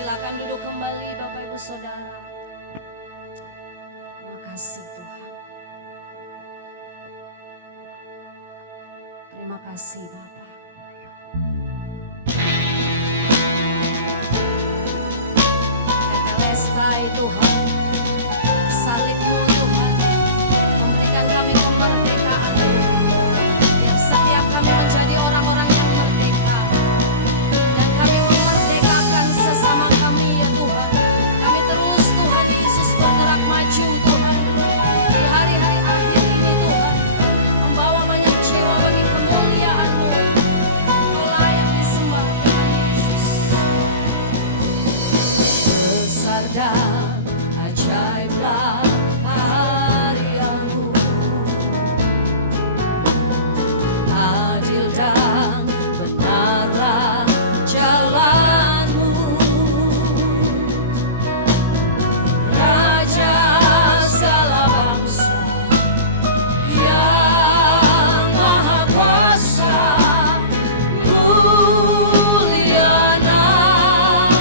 Silakan duduk kembali Bapak Ibu Saudara. Terima kasih Tuhan. Terima kasih Bapak. Tetelestai Tuhan, salibmu Tuhan, memberikan kami kemerdekaan. Biar setiap kami menjadi orang-orang yang merdeka. Dan kami memerdekakan sesama kami ya Tuhan. Kami terus Tuhan Yesus bergerak maju Tuhan. Di hari-hari akhir ini Tuhan, membawa banyak jiwa bagi kemuliaan-Mu. Engkau layak disembah Tuhan Yesus. Besar dan ajaiblah karya-Mu, adil dan benarlah jalan-Mu, Raja segala bangsa yang Maha Kuasa, mulia namamu.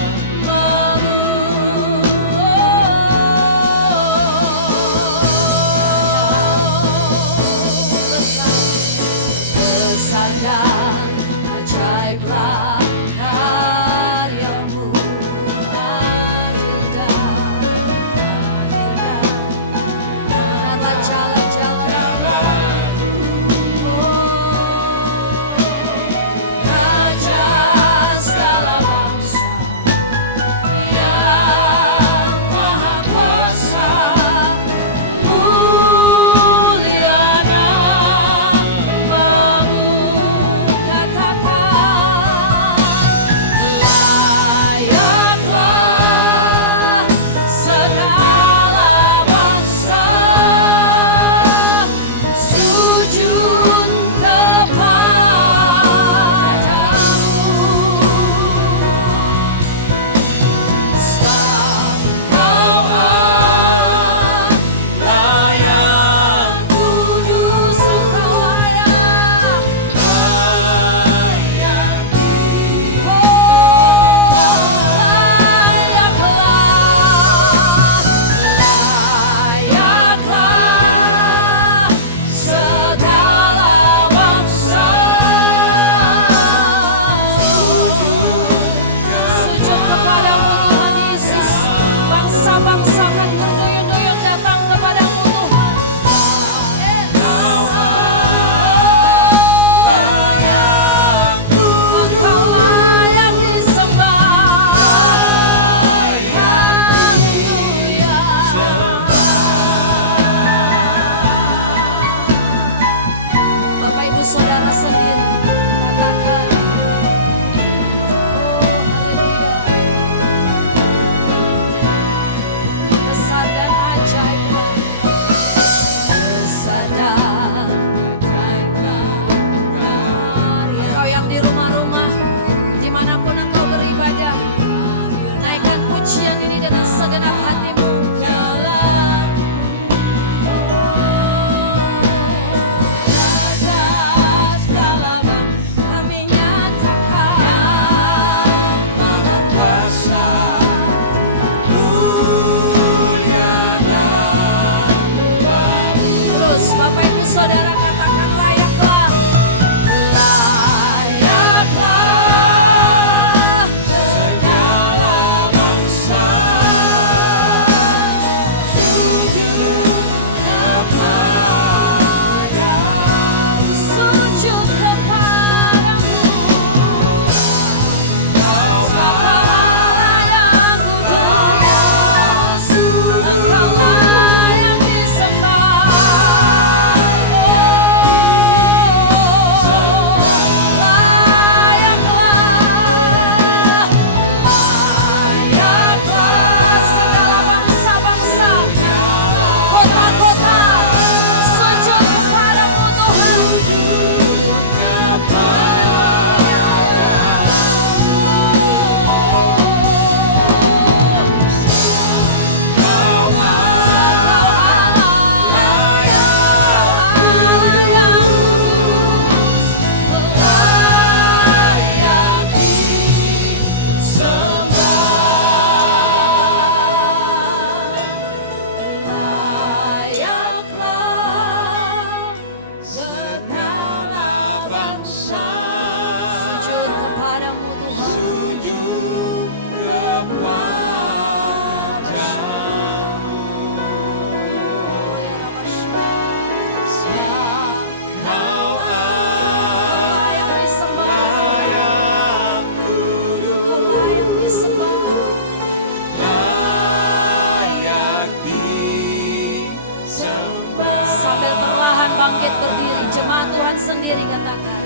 sendiri katakan,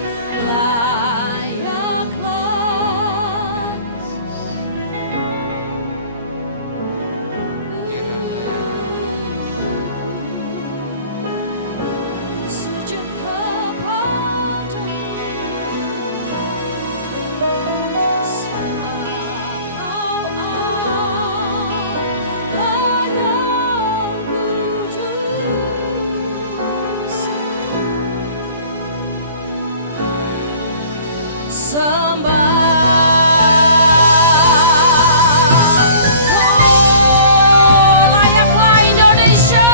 layaklah sujud kepadamu, sebab Kau Allah yang kudus. Layaklah Indonesia,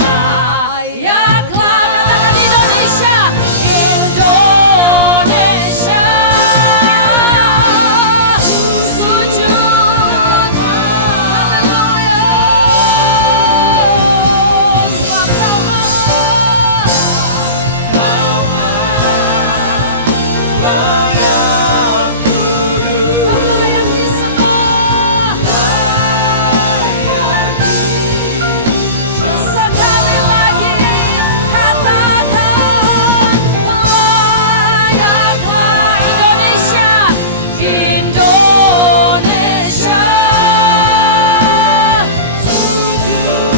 layaklah katakan Indonesia, Indonesia, sujud, haleluya, sebab Kau sekali lagi katakan, layaklah Indonesia, Indonesia, sujud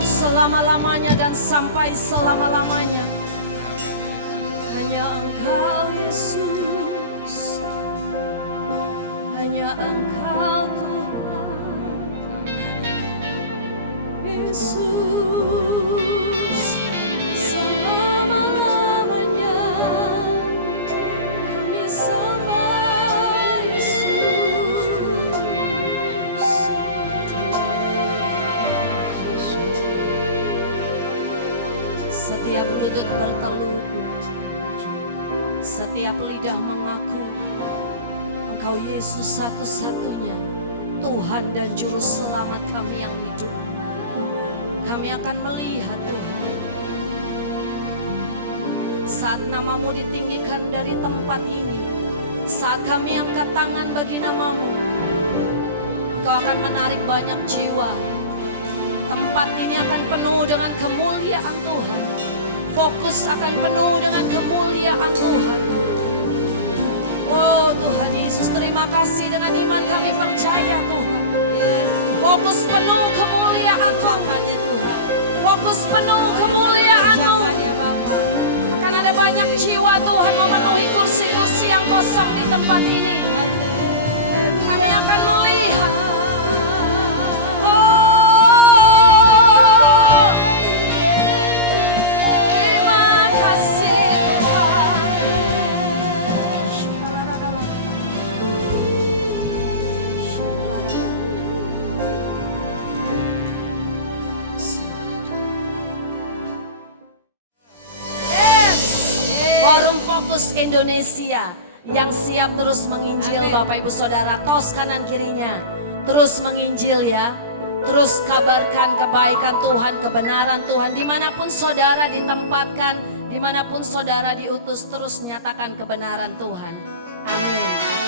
selama-lamanya dan sampai selama-lamanya. Hanya Engkau Yesus, hanya Engkau Tuhan Yesus, selama-lamanya kami sembah Yesus. Setiap lutut berteluh, setiap lidah mengaku Engkau Yesus satu-satunya Tuhan dan Juru Selamat kami yang hidup. Kami akan melihat Tuhan saat namamu ditinggikan dari tempat ini, saat kami angkat tangan bagi namamu, Engkau akan menarik banyak jiwa. Tempat ini akan penuh dengan kemuliaan Tuhan. Fokus akan penuh dengan kemuliaan Tuhan. Oh Tuhan Yesus, terima kasih, dengan iman kami percaya Tuhan. Fokus penuh kemuliaan Tuhan. Fokus penuh kemuliaan-Mu. Akan ada banyak jiwa Tuhan memenuhi kursi-kursi yang kosong di tempat ini. Kami akan melihat. Indonesia yang siap terus menginjil. Bapak Ibu Saudara, tos kanan kirinya terus menginjil ya. Terus kabarkan kebaikan Tuhan, kebenaran Tuhan. Dimanapun saudara ditempatkan, dimanapun saudara diutus, terus nyatakan kebenaran Tuhan. Amin.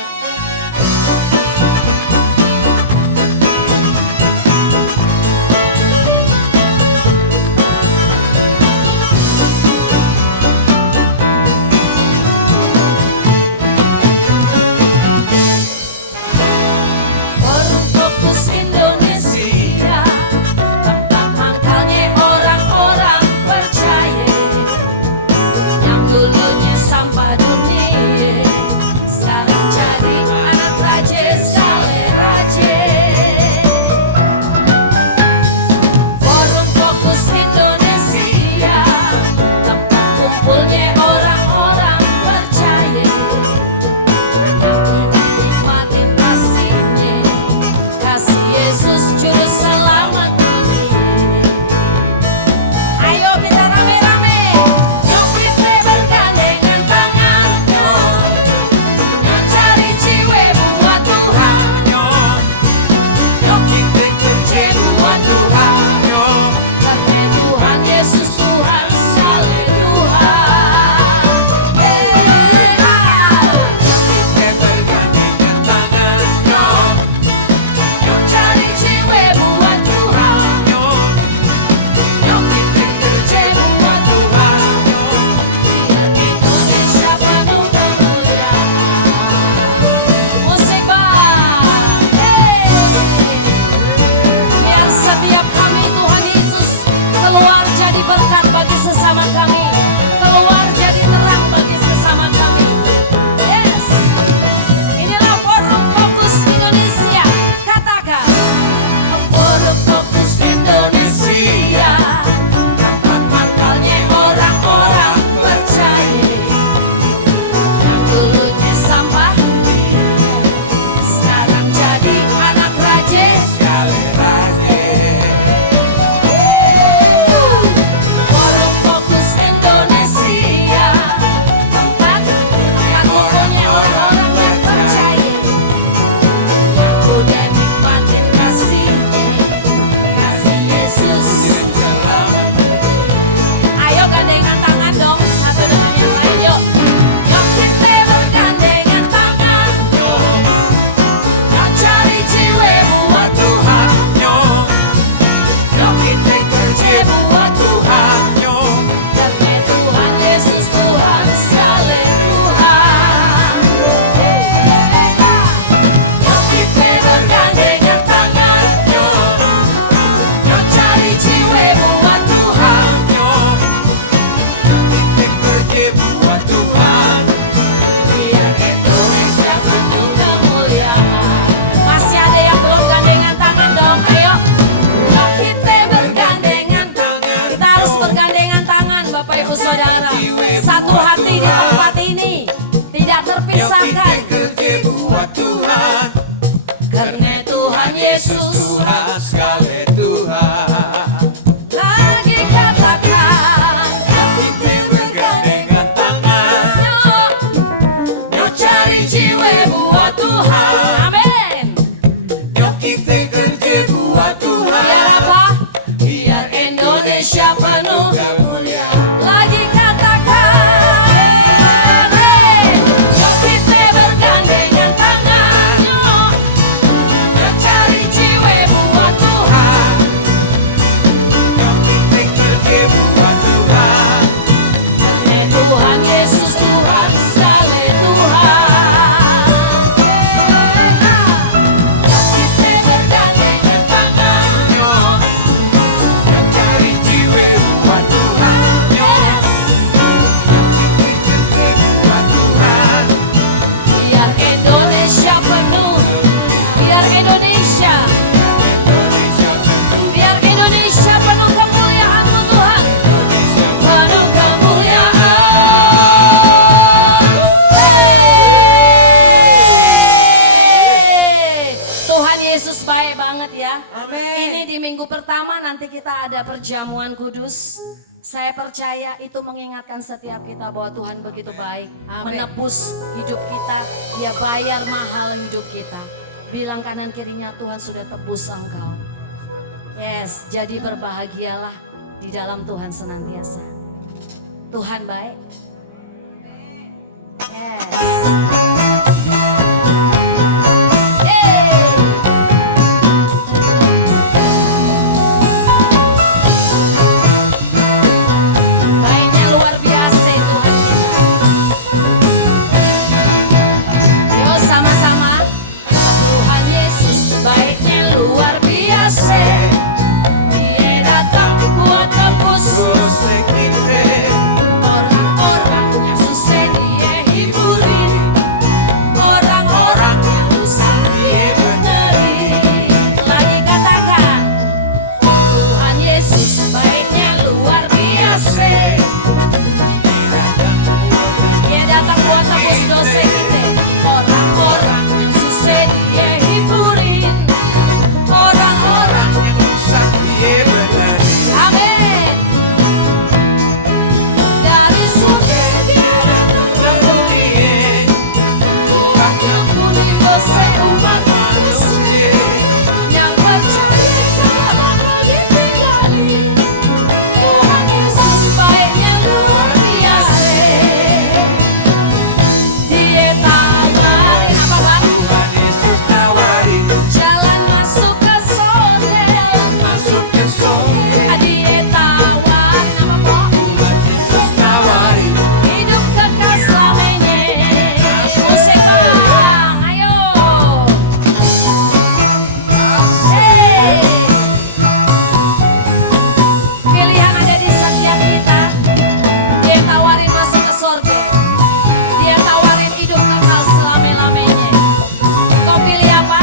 Dulunya sampah dunia, sekarang jadi anak raja. Yesus Tuhan sekali Tuhan. Lagi katakan nanti kita ada perjamuan kudus, saya percaya itu mengingatkan setiap kita bahwa Tuhan begitu baik, menebus hidup kita, Dia bayar mahal hidup kita. Bilang kanan kirinya, Tuhan sudah tebus engkau. Yes, jadi berbahagialah di dalam Tuhan senantiasa. Tuhan baik. Yes. Baiknya luar biasa Tuhan kita. Yuk sama-sama. Tuhan Yesus baiknya luar biasa. Dia datang buat tebus orang-orang yang susah Dia hiburin, orang-orang yang susah Dia benerin. Lagi katakan, Tuhan Yesus baiknya luar biasa. Dia datang buat tebus dosa kita, orang-orang yang susah Dia hiburin, orang-orang yang susah Dia benerin. Amin. Dari surga Dia datang ke bumi, mengampuni dosa umat manusia. Yang percaya tak bakal ditinggalin. Tuhan Yesus baiknya luar biasa. Dia tawarin apa Bang? Jalan masuk ke sorga. Dia tawarin apa Bang? Hidup kekal selamanya. Musik Bang, ayo. Hey. Pilihan ada di setiap kita. Dia tawarin masuk ke sorga. Dia tawarin hidup kekal selama-lamanya. Kau pilih apa?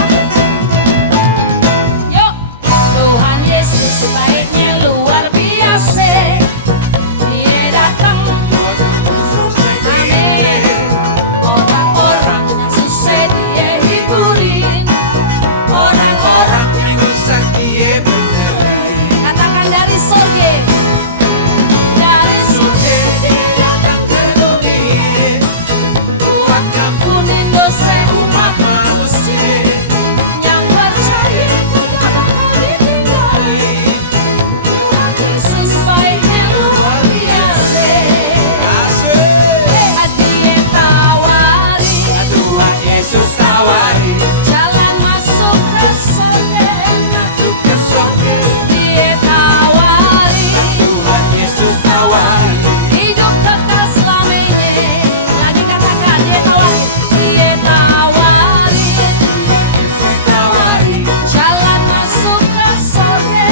Yuk. Tuhan Yesus baiknya luar biasa. Dia datang. Amin. Orang-orang yang susah Dia hiburin, orang-orang katakan dari sorga. Dari surga Dia datang ke bumi, buat ngampunin dosa umat manusia. Yang percaya tidak bakal ditinggalin. Tuhan Yesus baiknya luar biasa. Jalan masuk ke sorga. Dia tawarin hidup kekal selamanya. Lagi katakan Dia tawarin jalan masuk ke sorga.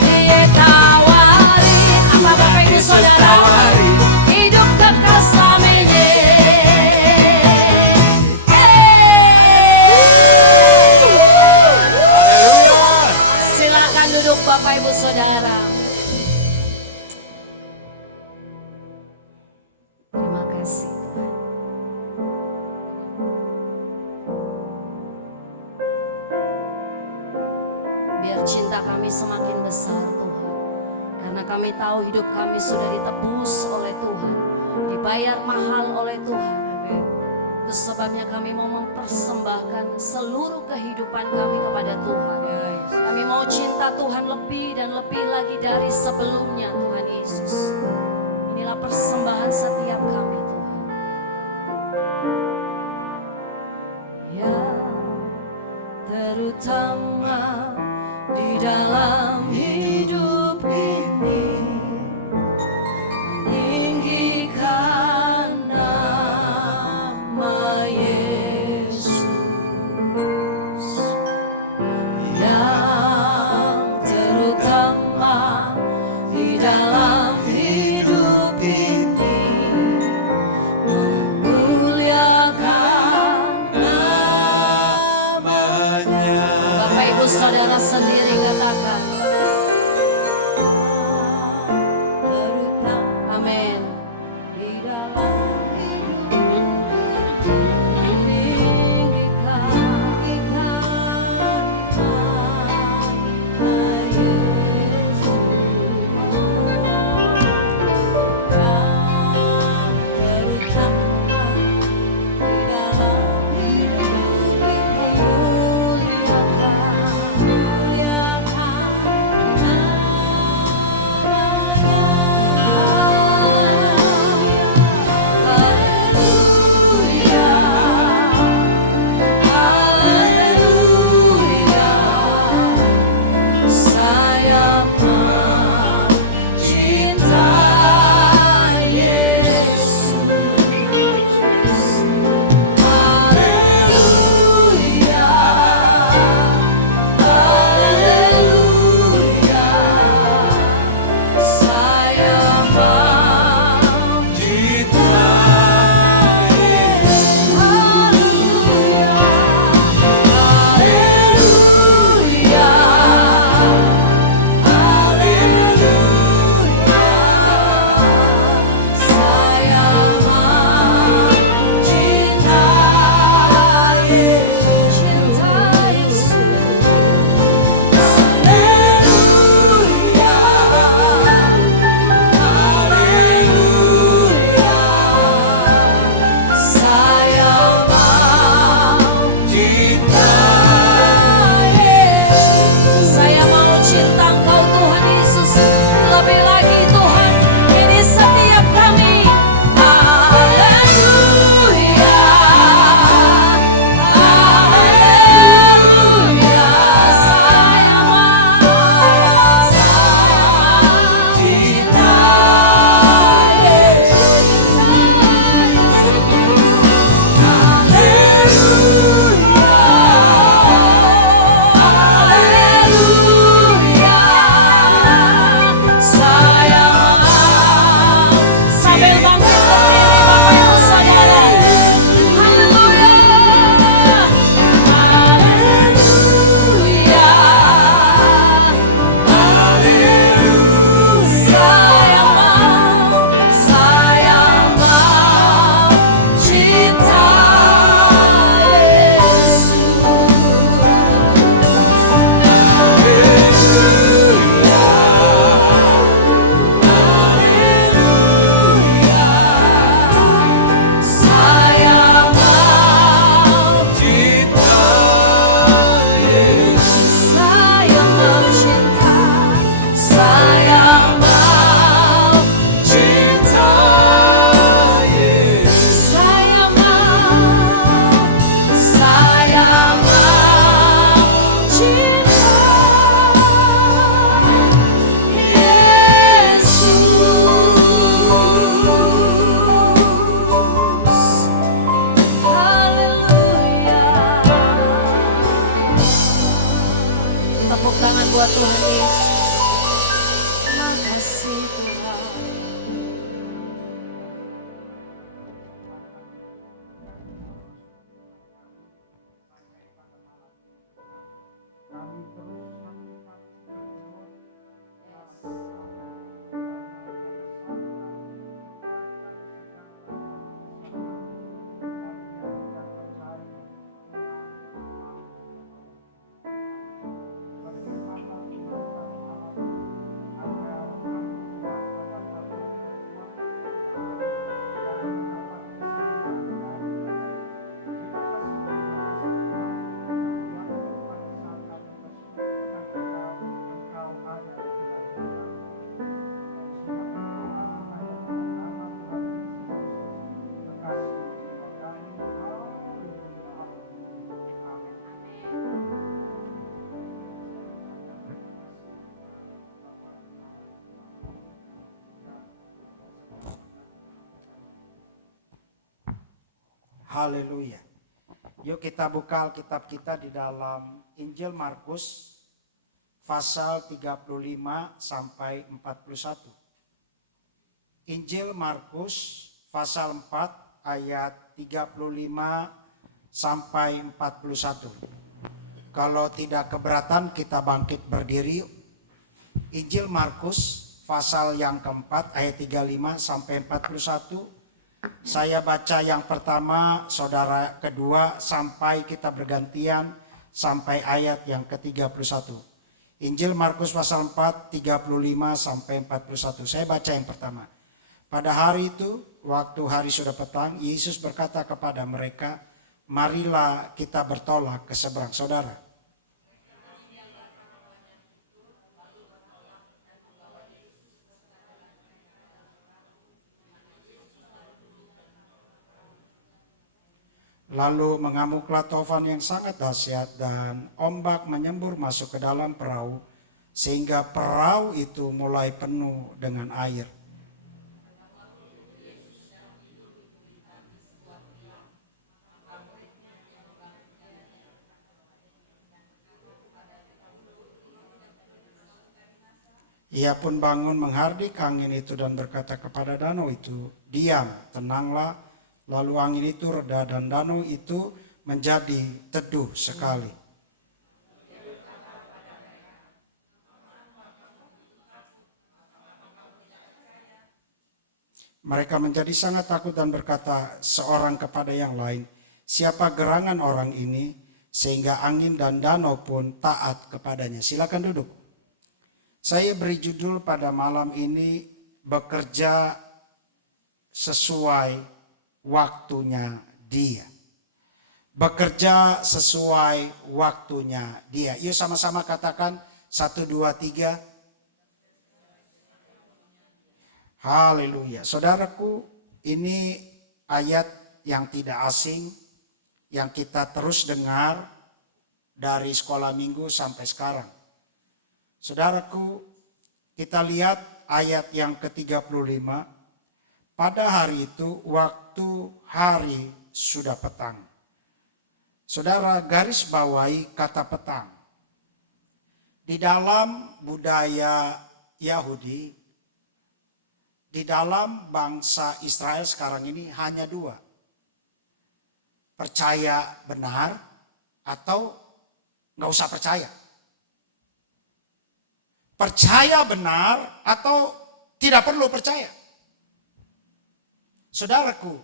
Dia tawarin apa Bapak Ibu Saudara? Hidup kekal selamanya. Silakan duduk Bapak Ibu Saudara. Terima kasih Tuhan. Biar cinta kami semakin besar Tuhan. Karena kami tahu hidup kami sudah ditebus oleh Tuhan, dibayar mahal oleh Tuhan. Itu sebabnya kami mau mempersembahkan seluruh kehidupan kami kepada Tuhan. Kami mau cinta Tuhan lebih dan lebih lagi dari sebelumnya Tuhan Yesus. Inilah persembahan setiap kami Tuhan. Ya, terutama di dalam hidup ini, meninggikan nama Yesus. Yang terutama di dalam hidup ini, memuliakan namanya. Bapak Ibu Saudara sendiri katakan, Haleluya. Yuk kita buka Alkitab kita di dalam Injil Markus pasal 35 sampai 41. Injil Markus pasal 4 ayat 35 sampai 41. Kalau tidak keberatan kita bangkit berdiri. Injil Markus pasal yang keempat ayat 35 sampai 41. Saya baca yang pertama, saudara kedua, sampai kita bergantian sampai ayat yang ke-31. Injil Markus pasal 4, 35 sampai 41. Saya baca yang pertama. Pada hari itu, waktu hari sudah petang, Yesus berkata kepada mereka, marilah kita bertolak ke seberang. Saudara, lalu mengamuklah taufan yang sangat dahsyat dan ombak menyembur masuk ke dalam perahu sehingga perahu itu mulai penuh dengan air. Ia pun bangun menghardik angin itu dan berkata kepada danau itu, diam, tenanglah. Lalu angin itu reda dan danau itu menjadi teduh sekali. Mereka menjadi sangat takut dan berkata seorang kepada yang lain, siapa gerangan orang ini sehingga angin dan danau pun taat kepadanya. Silakan duduk. Saya beri judul pada malam ini, bekerja sesuai waktunya dia. Bekerja sesuai waktunya dia. Yuk sama-sama katakan 1, 2, 3. Haleluya. Saudaraku, ini ayat yang tidak asing, yang kita terus dengar dari sekolah minggu sampai sekarang. Saudaraku, kita lihat ayat yang ke-35. Pada hari itu waktu hari sudah petang. Saudara, garis bawahi kata petang. Di dalam budaya Yahudi, di dalam bangsa Israel sekarang ini hanya dua. Percaya benar atau nggak usah percaya. Percaya benar atau tidak perlu percaya. Saudaraku,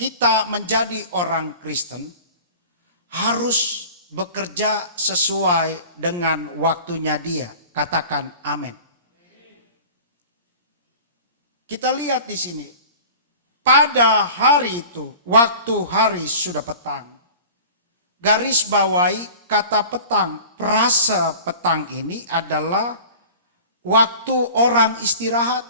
kita menjadi orang Kristen harus bekerja sesuai dengan waktunya dia. Katakan amin. Kita lihat di sini. Pada hari itu, waktu hari sudah petang. Garis bawahi kata petang. Frasa petang ini adalah waktu orang istirahat.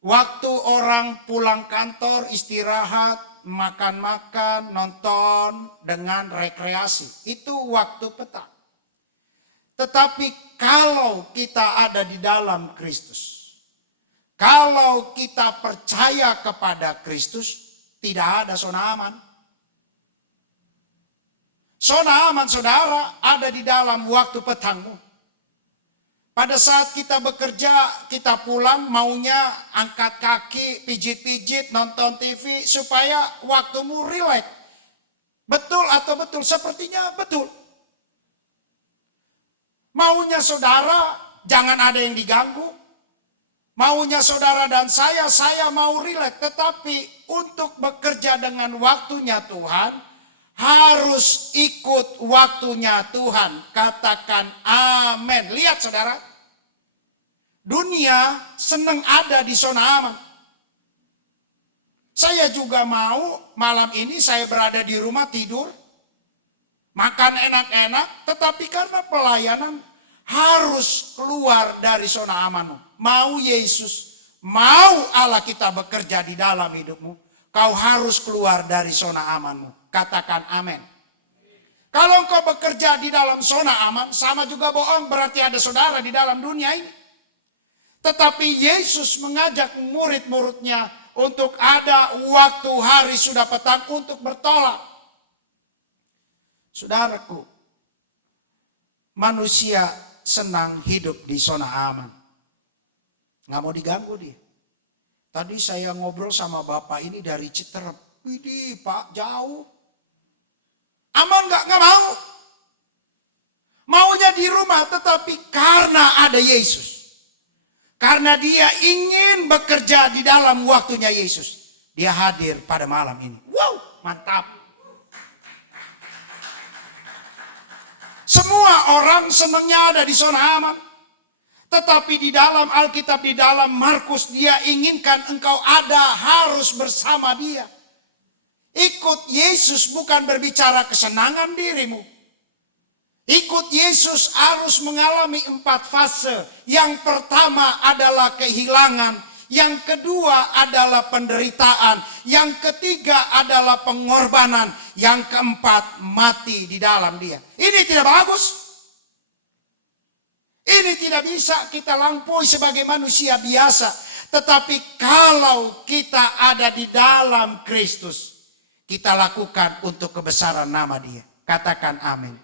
Waktu orang pulang kantor, istirahat, makan-makan, nonton dengan rekreasi. Itu waktu petang. Tetapi kalau kita ada di dalam Kristus, kalau kita percaya kepada Kristus, tidak ada zona aman. Zona aman saudara ada di dalam waktu petangmu. Pada saat kita bekerja, kita pulang maunya angkat kaki, pijit-pijit, nonton TV supaya waktumu rileks. Betul atau betul? Sepertinya betul. Maunya saudara jangan ada yang diganggu. Maunya saudara dan saya mau rileks. Tetapi untuk bekerja dengan waktunya Tuhan, harus ikut waktunya Tuhan. Katakan amin. Lihat saudara. Dunia senang ada di zona aman. Saya juga mau malam ini saya berada di rumah tidur. Makan enak-enak. Tetapi karena pelayanan harus keluar dari zona amanmu. Mau Yesus, mau Allah kita bekerja di dalam hidupmu. Kau harus keluar dari zona amanmu. Katakan amin. Kalau engkau bekerja di dalam zona aman, sama juga bohong, berarti ada saudara di dalam dunia ini. Tetapi Yesus mengajak murid-muridnya untuk ada waktu hari sudah petang untuk bertolak. Saudaraku, manusia senang hidup di zona aman. Nggak mau diganggu dia. Tadi saya ngobrol sama bapak ini dari Citerep. Widih Pak, jauh. Aman nggak? Nggak mau. Maunya di rumah, tetapi karena ada Yesus. Karena dia ingin bekerja di dalam waktunya Yesus. Dia hadir pada malam ini. Wow, mantap. Semua orang senangnya ada di zona aman. Tetapi di dalam Alkitab, di dalam Markus, dia inginkan engkau ada harus bersama dia. Ikut Yesus bukan berbicara kesenangan dirimu. Ikut Yesus harus mengalami 4 fase. Yang pertama adalah kehilangan. Yang kedua adalah penderitaan. Yang ketiga adalah pengorbanan. Yang keempat mati di dalam dia. Ini tidak bagus. Ini tidak bisa kita lampaui sebagai manusia biasa. Tetapi kalau kita ada di dalam Kristus, kita lakukan untuk kebesaran nama dia. Katakan amin.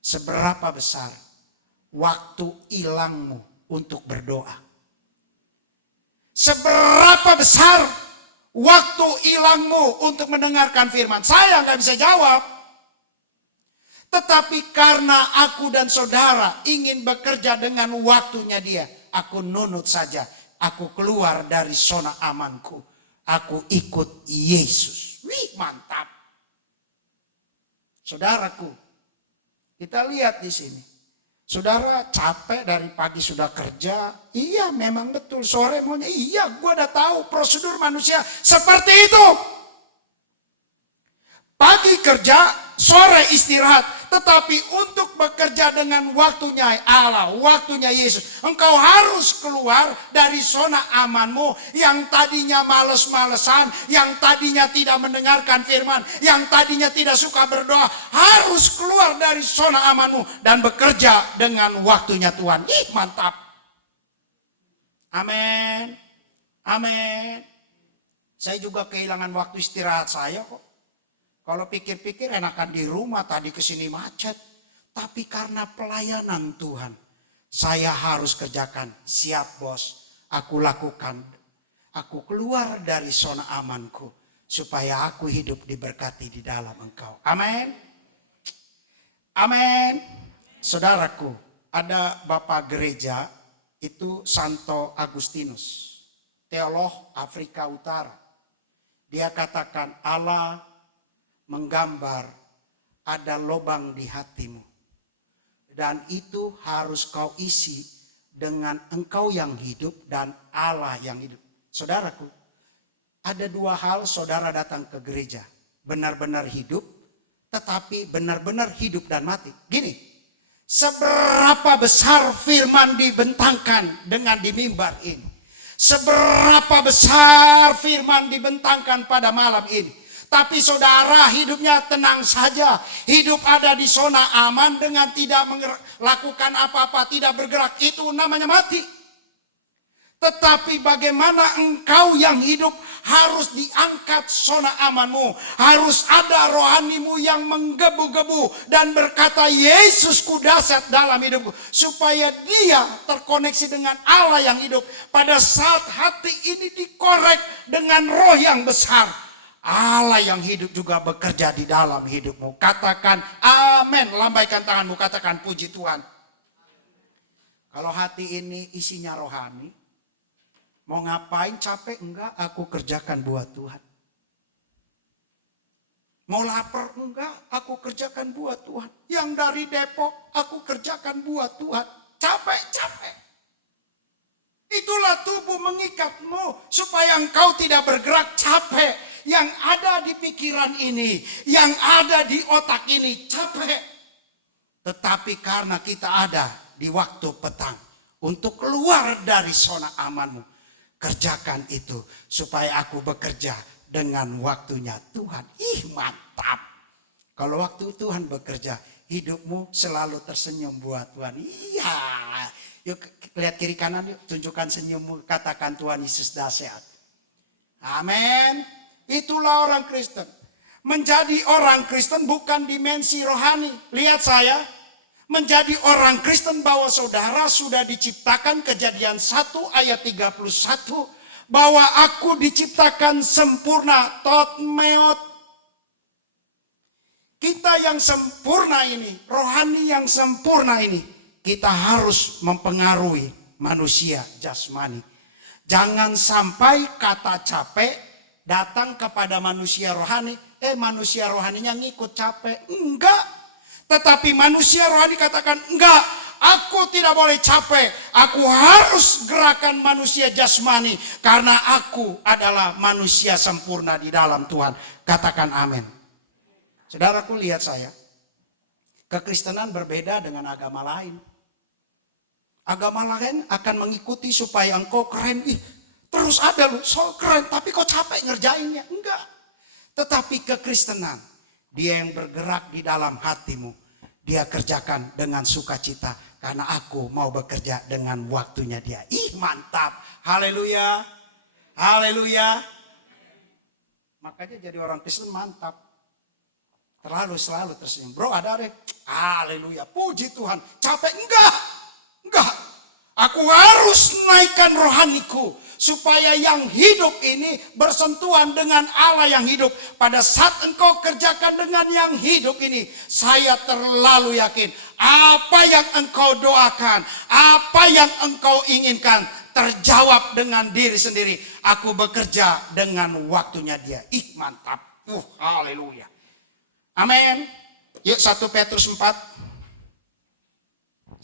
Seberapa besar waktu hilangmu untuk berdoa? Seberapa besar waktu hilangmu untuk mendengarkan firman? Saya nggak bisa jawab. Tetapi karena aku dan saudara ingin bekerja dengan waktunya dia, aku nunut saja. Aku keluar dari zona amanku. Aku ikut Yesus. Wih, mantap. Saudaraku, kita lihat di sini. Saudara capek dari pagi sudah kerja. Iya memang betul. Sore maunya. Iya gue udah tahu prosedur manusia seperti itu. Pagi kerja, sore istirahat. Tetapi untuk bekerja dengan waktunya Allah, waktunya Yesus, engkau harus keluar dari zona amanmu yang tadinya males-malesan, yang tadinya tidak mendengarkan firman, yang tadinya tidak suka berdoa, harus keluar dari zona amanmu dan bekerja dengan waktunya Tuhan. Ih, mantap. Amin. Amin. Saya juga kehilangan waktu istirahat saya kok. Kalau pikir-pikir enakan di rumah, tadi kesini macet. Tapi karena pelayanan Tuhan, saya harus kerjakan. Siap bos, aku lakukan. Aku keluar dari zona amanku. Supaya aku hidup diberkati di dalam engkau. Amin. Amin. Saudaraku, ada bapak gereja, itu Santo Agustinus. Teolog Afrika Utara. Dia katakan Allah menggambar ada lubang di hatimu. Dan itu harus kau isi dengan engkau yang hidup dan Allah yang hidup. Saudaraku, ada 2 hal saudara datang ke gereja. Benar-benar hidup, tetapi benar-benar hidup dan mati. Gini, seberapa besar firman dibentangkan dengan di mimbar ini. Seberapa besar firman dibentangkan pada malam ini. Tapi saudara hidupnya tenang saja. Hidup ada di zona aman dengan tidak melakukan apa-apa, tidak bergerak. Itu namanya mati. Tetapi bagaimana engkau yang hidup harus diangkat zona amanmu. Harus ada rohanimu yang menggebu-gebu dan berkata Yesus kudasat dalam hidupku. Supaya dia terkoneksi dengan Allah yang hidup. Pada saat hati ini dikorek dengan roh yang besar. Allah yang hidup juga bekerja di dalam hidupmu. Katakan amin. Lambaikan tanganmu, katakan puji Tuhan. Kalau hati ini isinya rohani, mau ngapain capek? Enggak, aku kerjakan buat Tuhan. Mau lapar? Enggak, aku kerjakan buat Tuhan. Yang dari Depok, aku kerjakan buat Tuhan. Capek-capek. Itulah tubuh mengikatmu supaya engkau tidak bergerak capek. Yang ada di pikiran ini, yang ada di otak ini capek. Tetapi karena kita ada di waktu petang untuk keluar dari zona amanmu, kerjakan itu supaya aku bekerja dengan waktunya Tuhan. Ih, mantap. Kalau waktu Tuhan bekerja, hidupmu selalu tersenyum buat Tuhan. Iya. Yuk lihat kiri kanan yuk, tunjukkan senyummu, katakan Tuhan Yesus dahsyat. Amin. Itulah orang Kristen. Menjadi orang Kristen bukan dimensi rohani. Lihat saya, menjadi orang Kristen bahwa saudara sudah diciptakan, Kejadian 1 ayat 31, bahwa aku diciptakan sempurna, tot meot. Kita yang sempurna ini, rohani yang sempurna ini, kita harus mempengaruhi manusia jasmani. Jangan sampai kata capek datang kepada manusia rohani, manusia rohaninya ngikut capek. Enggak. Tetapi manusia rohani katakan, enggak, aku tidak boleh capek. Aku harus gerakan manusia jasmani karena aku adalah manusia sempurna di dalam Tuhan. Katakan amin. Saudaraku, lihat saya. Kekristenan berbeda dengan agama lain. Agama lain akan mengikuti supaya engkau keren. Terus ada lu, so keren, tapi kok capek ngerjainnya? Enggak. Tetapi kekristenan, dia yang bergerak di dalam hatimu. Dia kerjakan dengan sukacita. Karena aku mau bekerja dengan waktunya dia. Mantap. Haleluya. Haleluya. Makanya jadi orang Kristen mantap. Selalu tersenyum. Bro, ada deh. Haleluya. Puji Tuhan. Capek? Enggak. Aku harus naikkan rohaniku. Supaya yang hidup ini bersentuhan dengan Allah yang hidup. Pada saat engkau kerjakan dengan yang hidup ini, saya terlalu yakin. Apa yang engkau doakan, apa yang engkau inginkan, terjawab dengan diri sendiri. Aku bekerja dengan waktunya dia. Mantap. Haleluya. Amin. Yuk 1 Petrus 4.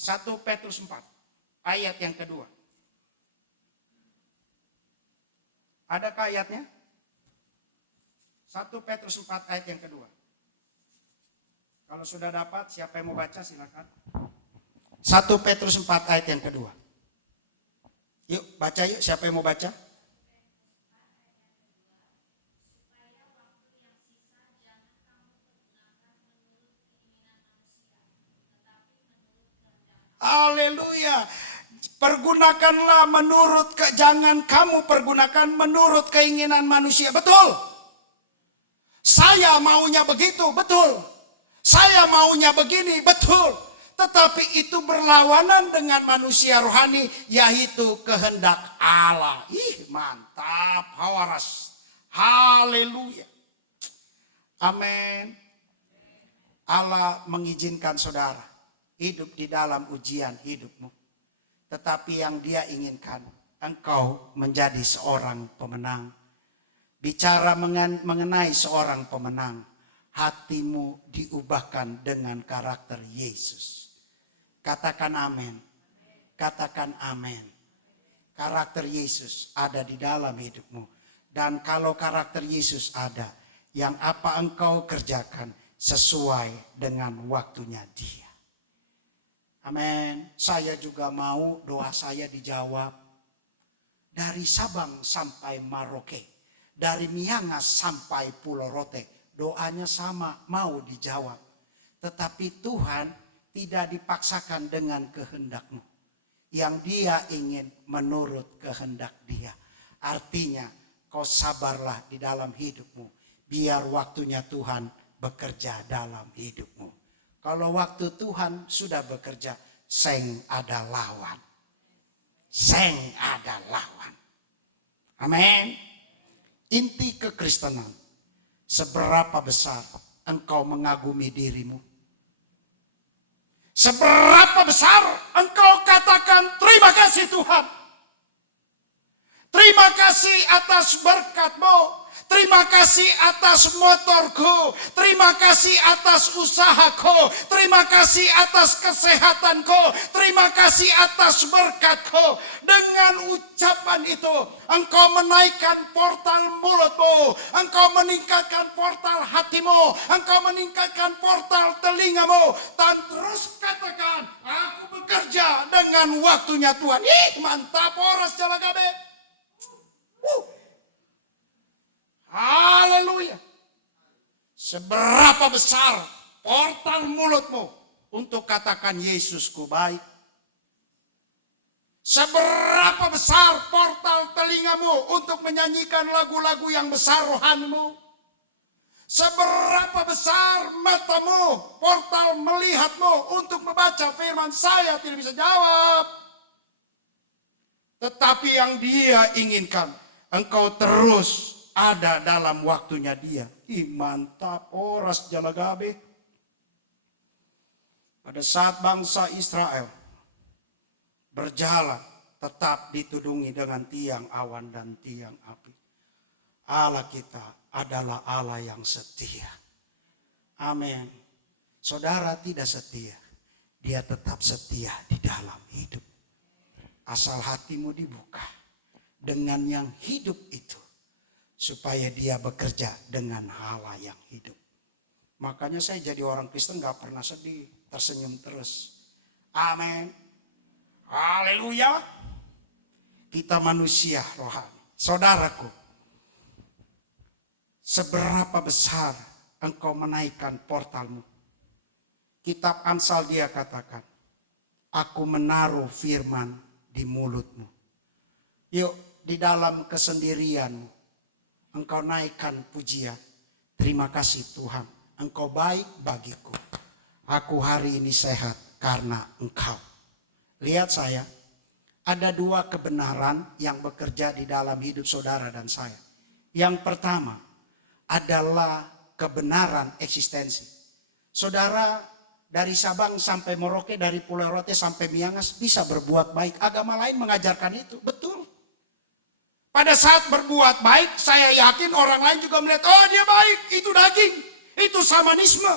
1 Petrus 4. Ayat yang kedua. Adakah ayatnya? 1 Petrus 4 ayat yang kedua. Kalau sudah dapat, siapa yang mau baca silakan. 1 Petrus 4 ayat yang kedua. Yuk baca yuk, siapa yang mau baca? Haleluya. Pergunakanlah jangan kamu pergunakan menurut keinginan manusia. Betul. Saya maunya begitu, betul. Saya maunya begini, betul. Tetapi itu berlawanan dengan manusia rohani, yaitu kehendak Allah. Mantap, hawaras. Haleluya. Amin. Allah mengizinkan saudara hidup di dalam ujian hidupmu. Tetapi yang dia inginkan, engkau menjadi seorang pemenang. Bicara mengenai seorang pemenang, hatimu diubahkan dengan karakter Yesus. Katakan amin. Katakan amin. Karakter Yesus ada di dalam hidupmu. Dan kalau karakter Yesus ada, yang apa engkau kerjakan sesuai dengan waktunya dia. Amin. Saya juga mau doa saya dijawab. Dari Sabang sampai Maroke. Dari Miangas sampai Pulau Rote. Doanya sama, mau dijawab. Tetapi Tuhan tidak dipaksakan dengan kehendakmu. Yang dia ingin menurut kehendak dia. Artinya kau sabarlah di dalam hidupmu. Biar waktunya Tuhan bekerja dalam hidupmu. Kalau waktu Tuhan sudah bekerja, seng ada lawan. Seng ada lawan. Amin. Inti kekristenan. Seberapa besar engkau mengagumi dirimu? Seberapa besar engkau katakan terima kasih Tuhan. Terima kasih atas berkat-Mu. Terima kasih atas motorku. Terima kasih atas usahaku. Terima kasih atas kesehatanku. Terima kasih atas berkatku. Dengan ucapan itu, engkau menaikkan portal mulutmu. Engkau meningkatkan portal hatimu. Engkau meningkatkan portal telingamu. Dan terus katakan, aku bekerja dengan waktunya Tuhan. Mantap, oras jalagabe. Haleluya. Seberapa besar portal mulutmu untuk katakan Yesusku baik? Seberapa besar portal telingamu untuk menyanyikan lagu-lagu yang besar rohanimu? Seberapa besar matamu, portal melihatmu untuk membaca firman? Saya tidak bisa jawab. Tetapi yang Dia inginkan, engkau terus ada dalam waktunya Dia. Mantap, oras jalagabe. Pada saat bangsa Israel berjalan, tetap ditudungi dengan tiang awan dan tiang api. Allah kita adalah Allah yang setia. Amin. Saudara tidak setia, Dia tetap setia di dalam hidup. Asal hatimu dibuka dengan yang hidup itu, supaya Dia bekerja dengan Allah yang hidup. Makanya saya jadi orang Kristen gak pernah sedih, tersenyum terus. Amin. Haleluya. Kita manusia rohani. Saudaraku, seberapa besar engkau menaikkan portalmu? Kitab Amsal dia katakan, aku menaruh firman di mulutmu. Yuk, di dalam kesendirianmu, engkau naikkan pujian. Terima kasih Tuhan, engkau baik bagiku. Aku hari ini sehat karena engkau. Lihat saya, ada dua kebenaran yang bekerja di dalam hidup saudara dan saya. Yang pertama adalah kebenaran eksistensi. Saudara dari Sabang sampai Merauke, dari Pulau Rote sampai Miangas bisa berbuat baik. Agama lain mengajarkan itu, betul. Pada saat berbuat baik, saya yakin orang lain juga melihat, oh dia baik, itu daging, itu samanisme.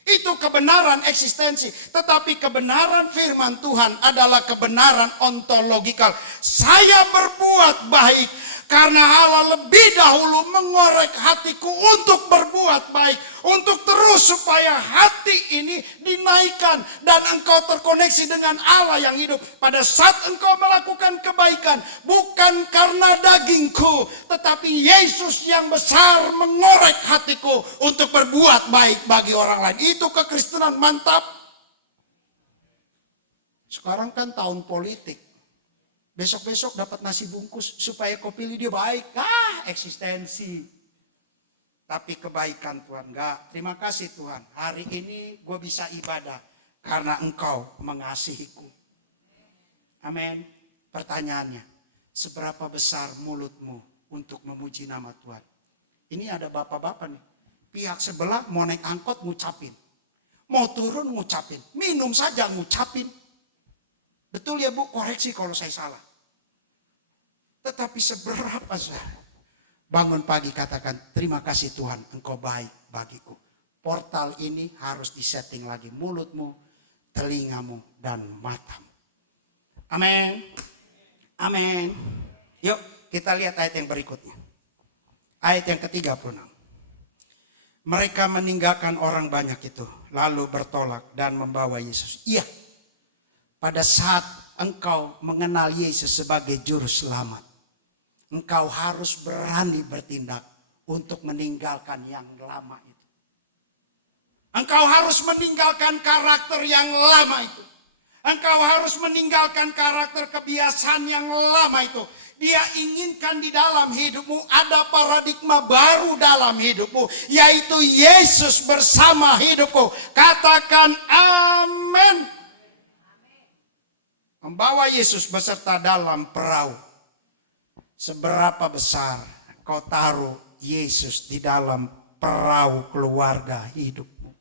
Itu kebenaran eksistensi. Tetapi kebenaran firman Tuhan adalah kebenaran ontologikal. Saya berbuat baik karena Allah lebih dahulu mengorek hatiku untuk berbuat baik. Untuk terus supaya hati ini dinaikkan dan engkau terkoneksi dengan Allah yang hidup. Pada saat engkau melakukan kebaikan, bukan karena dagingku, tetapi Yesus yang besar mengorek hatiku untuk berbuat baik bagi orang lain. Itu kekristenan mantap. Sekarang kan tahun politik. Besok-besok dapat nasi bungkus supaya kau pilih dia baik. Eksistensi. Tapi kebaikan Tuhan enggak. Terima kasih Tuhan. Hari ini gue bisa ibadah karena engkau mengasihiku. Amin. Pertanyaannya, seberapa besar mulutmu untuk memuji nama Tuhan? Ini ada bapak-bapak nih. Pihak sebelah mau naik angkot ngucapin. Mau turun ngucapin. Minum saja ngucapin. Betul ya Bu, koreksi kalau saya salah. Tetapi seberapa besar? Bangun pagi katakan, terima kasih Tuhan, engkau baik bagiku. Portal ini harus disetting lagi. Mulutmu, telingamu, dan matamu. Amin. Amin. Yuk kita lihat ayat yang berikutnya. Ayat yang ke-36. Mereka meninggalkan orang banyak itu, lalu bertolak dan membawa Yesus. Iya, pada saat engkau mengenal Yesus sebagai juru selamat, engkau harus berani bertindak untuk meninggalkan yang lama itu. Engkau harus meninggalkan karakter yang lama itu. Engkau harus meninggalkan karakter kebiasaan yang lama itu. Dia inginkan di dalam hidupmu ada paradigma baru dalam hidupmu, yaitu Yesus bersama hidupku. Katakan amin. Membawa Yesus beserta dalam perahu. Seberapa besar kau taruh Yesus di dalam perahu keluarga hidupmu.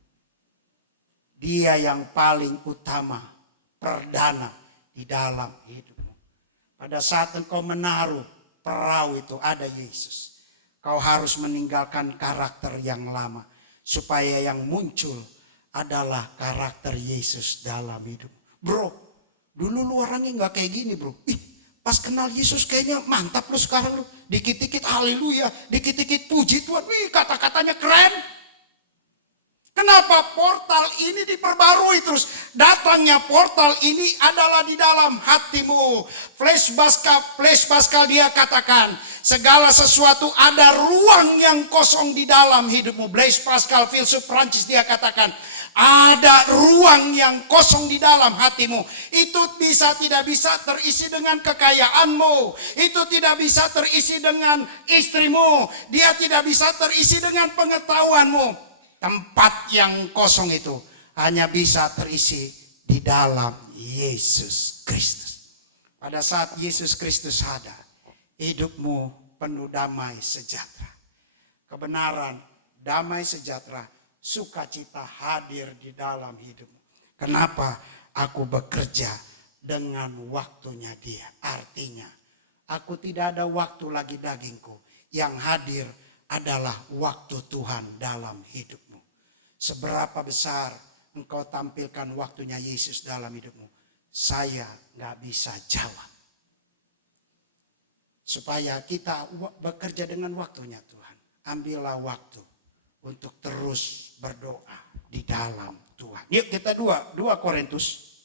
Dia yang paling utama, perdana di dalam hidupmu. Pada saat engkau menaruh perahu itu ada Yesus. Kau harus meninggalkan karakter yang lama. Supaya yang muncul adalah karakter Yesus dalam hidup. Bro, dulu lu orangnya gak kayak gini bro. Pas kenal Yesus kayaknya mantap lu sekarang lu. Dikit-dikit haleluya, dikit-dikit puji Tuhan. Kata-katanya keren. Kenapa portal ini diperbarui terus? Datangnya portal ini adalah di dalam hatimu. Blaise Pascal dia katakan, segala sesuatu ada ruang yang kosong di dalam hidupmu. Blaise Pascal, filsuf Prancis, dia katakan, ada ruang yang kosong di dalam hatimu. Itu tidak bisa terisi dengan kekayaanmu. Itu tidak bisa terisi dengan istrimu. Dia tidak bisa terisi dengan pengetahuanmu. Tempat yang kosong itu hanya bisa terisi di dalam Yesus Kristus. Pada saat Yesus Kristus ada, hidupmu penuh damai sejahtera. Kebenaran, damai sejahtera, sukacita hadir di dalam hidupmu. Kenapa? Aku bekerja dengan waktunya dia. Artinya, aku tidak ada waktu lagi dagingku. Yang hadir adalah waktu Tuhan dalam hidupmu. Seberapa besar engkau tampilkan waktunya Yesus dalam hidupmu, saya gak bisa jawab. Supaya kita bekerja dengan waktunya Tuhan. Ambillah waktu untuk terus berdoa di dalam Tuhan. Yuk kita 2 Korintus.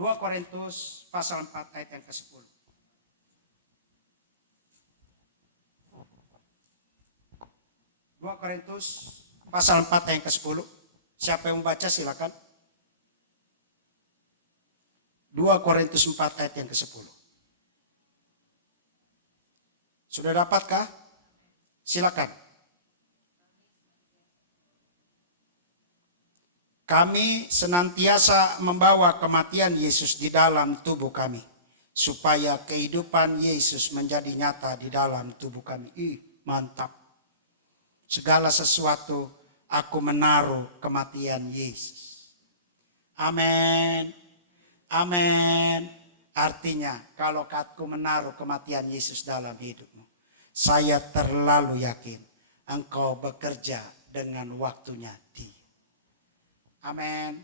2 Korintus pasal 4 ayat yang ke-10. 2 Korintus pasal 4 ayat ke-10. Siapa yang membaca silakan. 2 Korintus 4 ayat yang ke-10. Sudah dapatkah? Silakan. Kami senantiasa membawa kematian Yesus di dalam tubuh kami, supaya kehidupan Yesus menjadi nyata di dalam tubuh kami. Mantap. Segala sesuatu aku menaruh kematian Yesus. Amin. Amin. Artinya kalau aku menaruh kematian Yesus dalam hidupmu, saya terlalu yakin engkau bekerja dengan waktunya dia. Amin.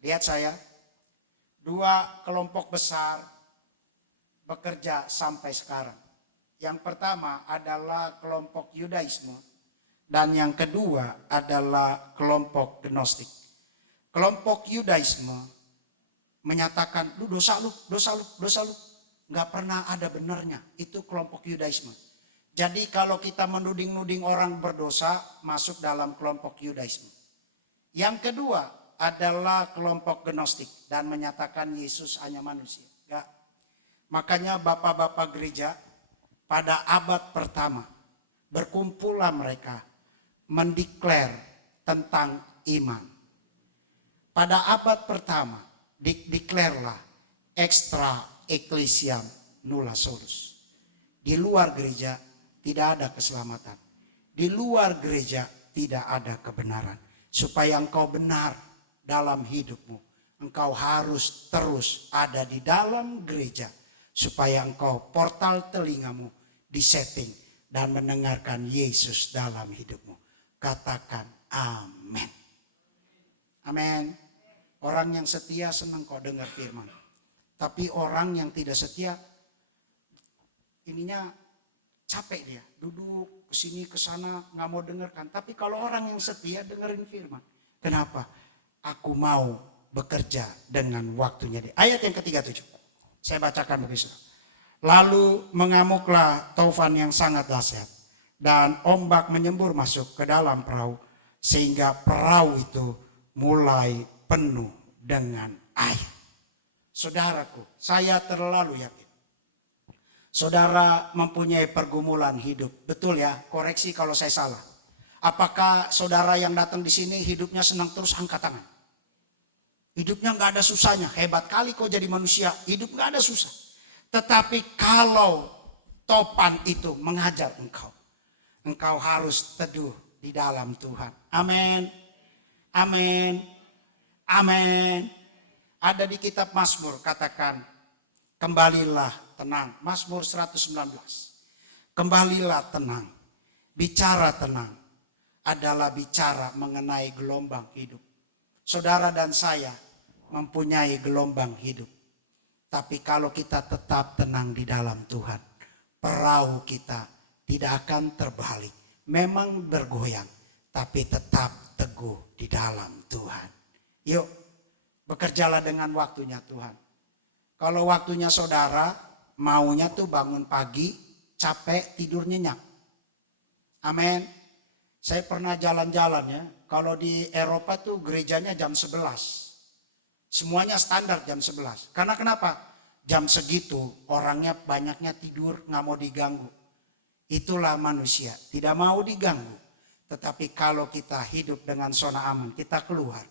Lihat saya. 2 kelompok besar bekerja sampai sekarang. Yang pertama adalah kelompok Yudaisme. Dan yang kedua adalah kelompok Gnostik. Kelompok Yudaisme menyatakan, lu dosa lu. Nggak pernah ada benarnya. Itu kelompok Yudaisme. Jadi kalau kita menuding-nuding orang berdosa, masuk dalam kelompok Yudaisme. Yang kedua adalah kelompok Gnostik dan menyatakan Yesus hanya manusia. Ya. Makanya bapak-bapak gereja pada abad pertama berkumpullah mereka mendeklar tentang iman. Pada abad pertama deklarlah extra ecclesiam nulla solus. Di luar gereja tidak ada keselamatan. Di luar gereja tidak ada kebenaran. Supaya engkau benar dalam hidupmu, engkau harus terus ada di dalam gereja. Supaya engkau portal telingamu disetting dan mendengarkan Yesus dalam hidupmu. Katakan amin. Amin. Orang yang setia senang kok dengar firman. Tapi orang yang tidak setia, ininya capek dia. Duduk kesini kesana nggak mau dengarkan. Tapi kalau orang yang setia dengerin firman. Kenapa? Aku mau bekerja dengan waktunya dia. Ayat yang ke-37. Saya bacakan begitu. Lalu mengamuklah taufan yang sangat dahsyat. Dan ombak menyembur masuk ke dalam perahu. Sehingga perahu itu mulai penuh dengan air. Saudaraku, saya terlalu yakin. Saudara mempunyai pergumulan hidup. Betul ya, koreksi kalau saya salah. Apakah saudara yang datang di sini hidupnya senang terus? Angkat tangan. Hidupnya nggak ada susahnya. Hebat kali kau jadi manusia. Hidup nggak ada susah. Tetapi kalau topan itu mengajar engkau, engkau harus teduh di dalam Tuhan. Amin. Amin. Amin. Ada di kitab Mazmur katakan, kembalilah tenang. Mazmur 119. Kembalilah tenang. Bicara tenang adalah bicara mengenai gelombang hidup. Saudara dan saya mempunyai gelombang hidup. Tapi kalau kita tetap tenang di dalam Tuhan, perahu kita tidak akan terbalik. Memang bergoyang, tapi tetap teguh di dalam Tuhan. Yuk, bekerjalah dengan waktunya Tuhan. Kalau waktunya saudara, maunya tuh bangun pagi, capek, tidur nyenyak. Amin. Saya pernah jalan-jalan ya, kalau di Eropa tuh gerejanya jam 11. Semuanya standar jam 11. Karena kenapa? Jam segitu orangnya banyaknya tidur, nggak mau diganggu. Itulah manusia, tidak mau diganggu. Tetapi kalau kita hidup dengan zona aman, kita keluar.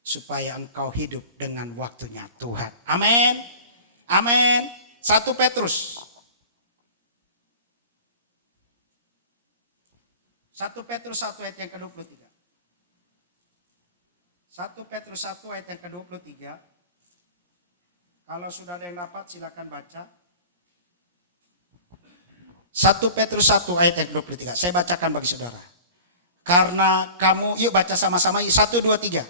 Supaya engkau hidup dengan waktunya Tuhan. Amin. Amin. 1 Petrus. 1 Petrus 1 ayat yang ke-23. 1 Petrus 1 ayat yang ke-23. Kalau sudah ada yang dapat silakan baca. 1 Petrus 1 ayat yang ke-23. Saya bacakan bagi saudara. Karena kamu, yuk baca sama-sama. 1, 2, 3.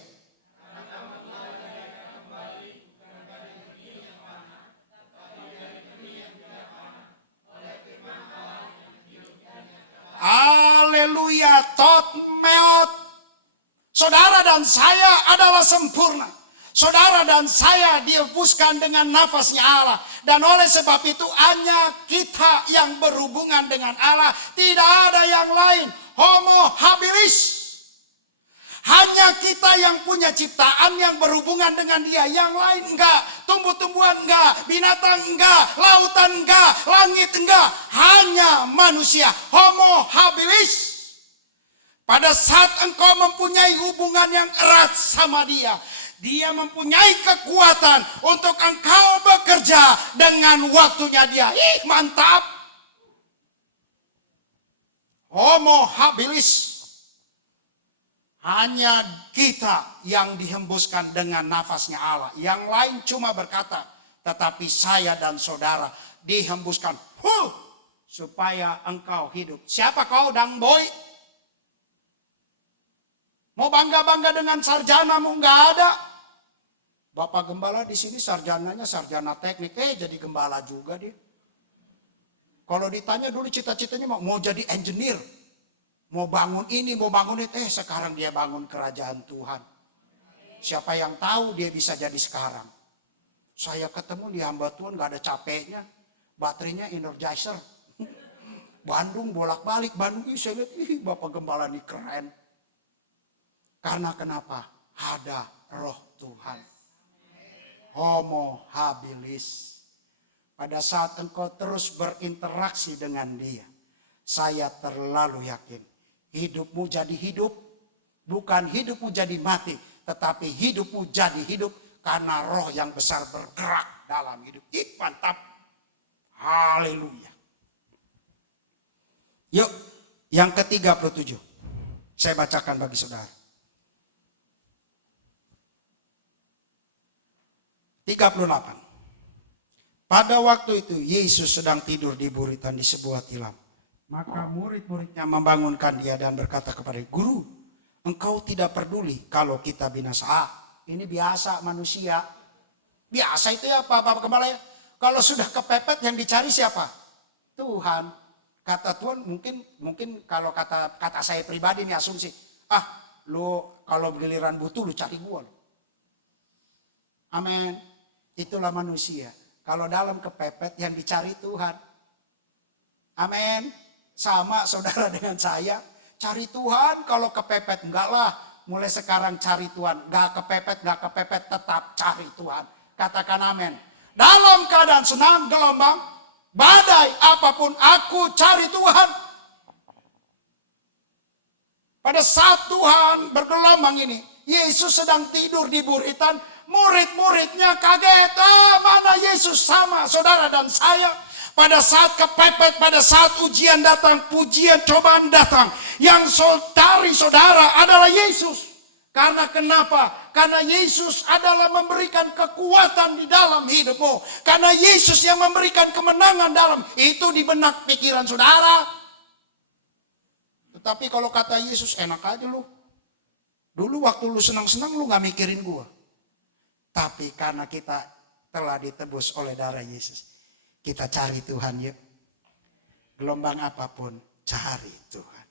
Haleluya, tot meot. Saudara dan saya adalah sempurna. Saudara dan saya dihembuskan dengan nafasnya Allah. Dan oleh sebab itu hanya kita yang berhubungan dengan Allah. Tidak ada yang lain. Homo habilis. Hanya kita yang punya ciptaan yang berhubungan dengan dia. Yang lain enggak. Tumbuh-tumbuhan enggak. Binatang enggak. Lautan enggak. Langit enggak. Hanya manusia. Homo habilis. Pada saat engkau mempunyai hubungan yang erat sama dia. Dia mempunyai kekuatan untuk engkau bekerja dengan waktunya dia. Ih, mantap. Homo habilis. Hanya kita yang dihembuskan dengan nafasnya Allah. Yang lain cuma berkata, tetapi saya dan saudara dihembuskan supaya engkau hidup. Siapa kau, Dang Boy? Mau bangga-bangga dengan sarjanamu? Enggak ada. Bapak gembala di sini sarjananya sarjana teknik, jadi gembala juga dia. Kalau ditanya dulu cita-citanya mau jadi engineer. Mau bangun ini, mau bangun itu. Sekarang dia bangun kerajaan Tuhan. Siapa yang tahu dia bisa jadi sekarang. Saya ketemu di hamba Tuhan gak ada capeknya. Baterainya energizer. Bandung bolak-balik. Bandung, saya lihat, Bapak Gembala ini keren. Karena kenapa? Ada roh Tuhan. Homo habilis. Pada saat engkau terus berinteraksi dengan dia. Saya terlalu yakin. Hidupmu jadi hidup, bukan hidupmu jadi mati, tetapi hidupmu jadi hidup karena roh yang besar bergerak dalam hidup. Ih, mantap. Haleluya. Yuk, yang ke-37. Saya bacakan bagi saudara. 38. Pada waktu itu Yesus sedang tidur di buritan di sebuah tilam. Maka murid-muridnya membangunkan dia dan berkata kepada dia, Guru, engkau tidak peduli kalau kita binasa. Ini biasa manusia. Biasa itu ya Bapak Gembala ya. Kalau sudah kepepet yang dicari siapa? Tuhan. Kata Tuhan mungkin kalau kata saya pribadi nih asumsi. Lu kalau giliran butuh lu cari gua. Amin. Itulah manusia. Kalau dalam kepepet yang dicari Tuhan. Amin. Sama saudara dengan saya. Cari Tuhan kalau kepepet. Enggak lah. Mulai sekarang cari Tuhan. Enggak kepepet. Tetap cari Tuhan. Katakan amin. Dalam keadaan senang, gelombang, badai, apapun aku cari Tuhan. Pada saat Tuhan bergelombang ini. Yesus sedang tidur di buritan. Murid-muridnya kaget. Mana Yesus sama saudara dan saya. Pada saat kepepet, pada saat ujian datang, pujian cobaan datang. Yang saudara adalah Yesus. Karena kenapa? Karena Yesus adalah memberikan kekuatan di dalam hidupmu. Karena Yesus yang memberikan kemenangan dalam. Itu di benak pikiran saudara. Tetapi kalau kata Yesus, enak aja lu. Dulu waktu lu senang-senang lu gak mikirin gua. Tapi karena kita telah ditebus oleh darah Yesus. Kita cari Tuhan yuk. Gelombang apapun cari Tuhan.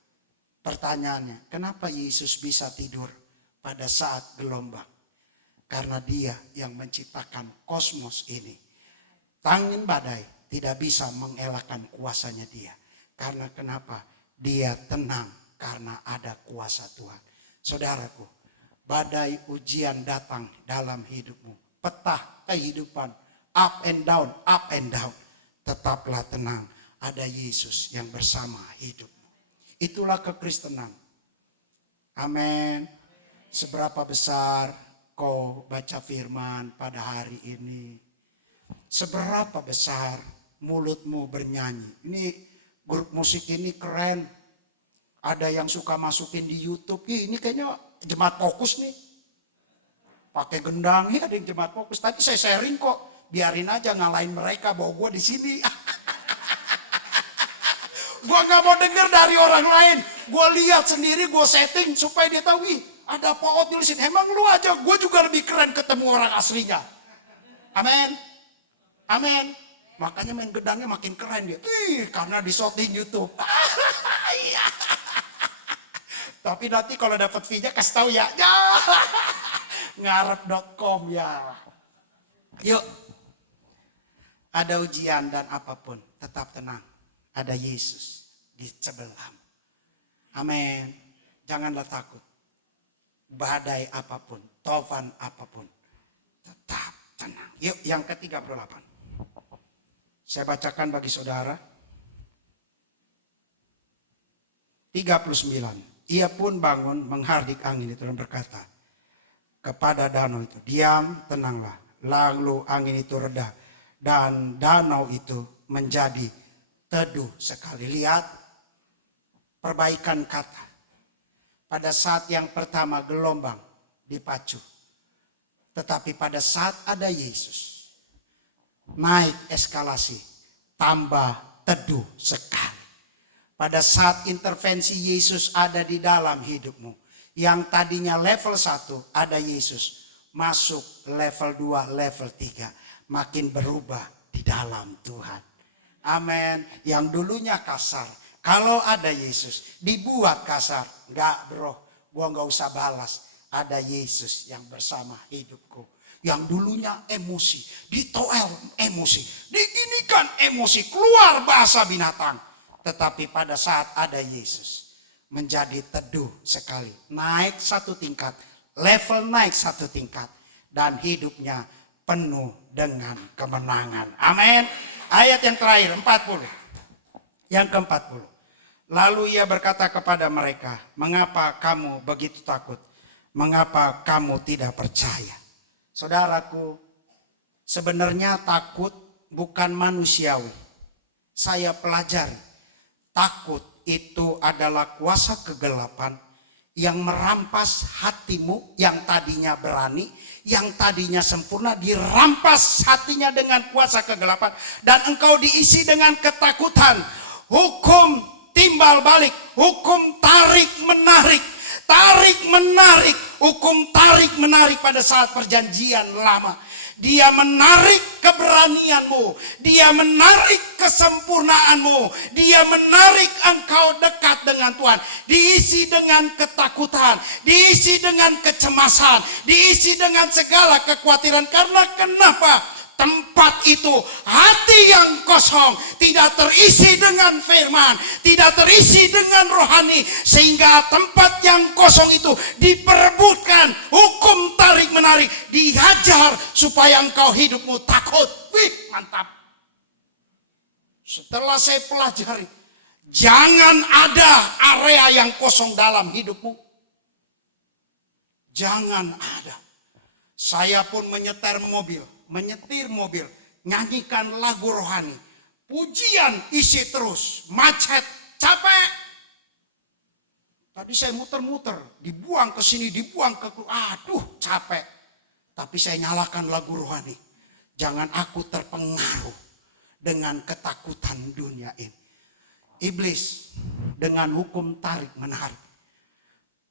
Pertanyaannya, kenapa Yesus bisa tidur pada saat gelombang? Karena Dia yang menciptakan kosmos ini. Angin badai tidak bisa mengelakkan kuasanya Dia. Karena kenapa? Dia tenang karena ada kuasa Tuhan. Saudaraku, badai ujian datang dalam hidupmu. Petah kehidupan, up and down, up and down. Tetaplah tenang, ada Yesus yang bersama hidupmu. Itulah kekristenan. Amin. Seberapa besar kau baca firman pada hari ini? Seberapa besar mulutmu bernyanyi? Ini grup musik ini keren. Ada yang suka masukin di YouTube. Ini kayaknya jemaat fokus nih. Pakai gendang, ada yang jemaat fokus. Tapi saya sharing kok. Biarin aja ngalahin mereka bahwa gue di sini. Gue gak mau denger dari orang lain. Gue lihat sendiri, gue setting supaya dia tahu, ada Pak Ot nulisin. Emang lu aja, gue juga lebih keren ketemu orang aslinya. Amin. Amin. Makanya main gedangnya makin keren dia. Karena di shooting YouTube. Tapi nanti kalau dapat fee-nya kasih tahu ya. Ngarep.com ya. Yuk. Ada ujian dan apapun, tetap tenang. Ada Yesus di sebelahmu. Amin. Janganlah takut. Badai apapun, tofan apapun, tetap tenang. Yuk, yang ke-38. Saya bacakan bagi saudara. 39. Ia pun bangun menghardik angin itu dan berkata kepada danau itu, diam, tenanglah. Lalu angin itu reda dan danau itu menjadi teduh sekali. Lihat perbaikan kata. Pada saat yang pertama gelombang dipacu. Tetapi pada saat ada Yesus, naik eskalasi, tambah teduh sekali. Pada saat intervensi Yesus ada di dalam hidupmu, yang tadinya level 1 ada Yesus, masuk level 2, level 3, makin berubah di dalam Tuhan. Amin. Yang dulunya kasar, kalau ada Yesus dibuat kasar. Enggak bro, gua enggak usah balas. Ada Yesus yang bersama hidupku. Yang dulunya emosi, ditoel emosi, diginikan emosi, keluar bahasa binatang. Tetapi pada saat ada Yesus, menjadi teduh sekali. Naik satu tingkat, level naik satu tingkat. Dan hidupnya penuh dengan kemenangan. Amin. Ayat yang terakhir, 40. Yang ke-40. Lalu ia berkata kepada mereka, mengapa kamu begitu takut? Mengapa kamu tidak percaya? Saudaraku, sebenarnya takut bukan manusiawi. Saya pelajari, takut itu adalah kuasa kegelapan yang merampas hatimu yang tadinya berani, yang tadinya sempurna, dirampas hatinya dengan kuasa kegelapan. Dan engkau diisi dengan ketakutan. Hukum timbal balik, hukum tarik menarik. Tarik menarik, hukum tarik menarik pada saat perjanjian lama. Dia menarik keberanianmu, dia menarik kesempurnaanmu, dia menarik engkau dekat dengan Tuhan. Diisi dengan ketakutan, diisi dengan kecemasan, diisi dengan segala kekhawatiran. Karena kenapa? Tempat itu hati yang kosong, tidak terisi dengan firman, tidak terisi dengan rohani, sehingga tempat yang kosong itu diperebutkan hukum tarik menarik, dihajar supaya engkau hidupmu takut. Wih, mantap. Setelah saya pelajari, jangan ada area yang kosong dalam hidupmu. Jangan ada. Saya pun menyetir mobil, nyanyikan lagu rohani. Pujian isi terus, macet, capek. Tadi saya muter-muter, dibuang ke sini, dibuang ke, aduh capek. Tapi saya nyalakan lagu rohani. Jangan aku terpengaruh dengan ketakutan dunia ini. Iblis dengan hukum tarik menarik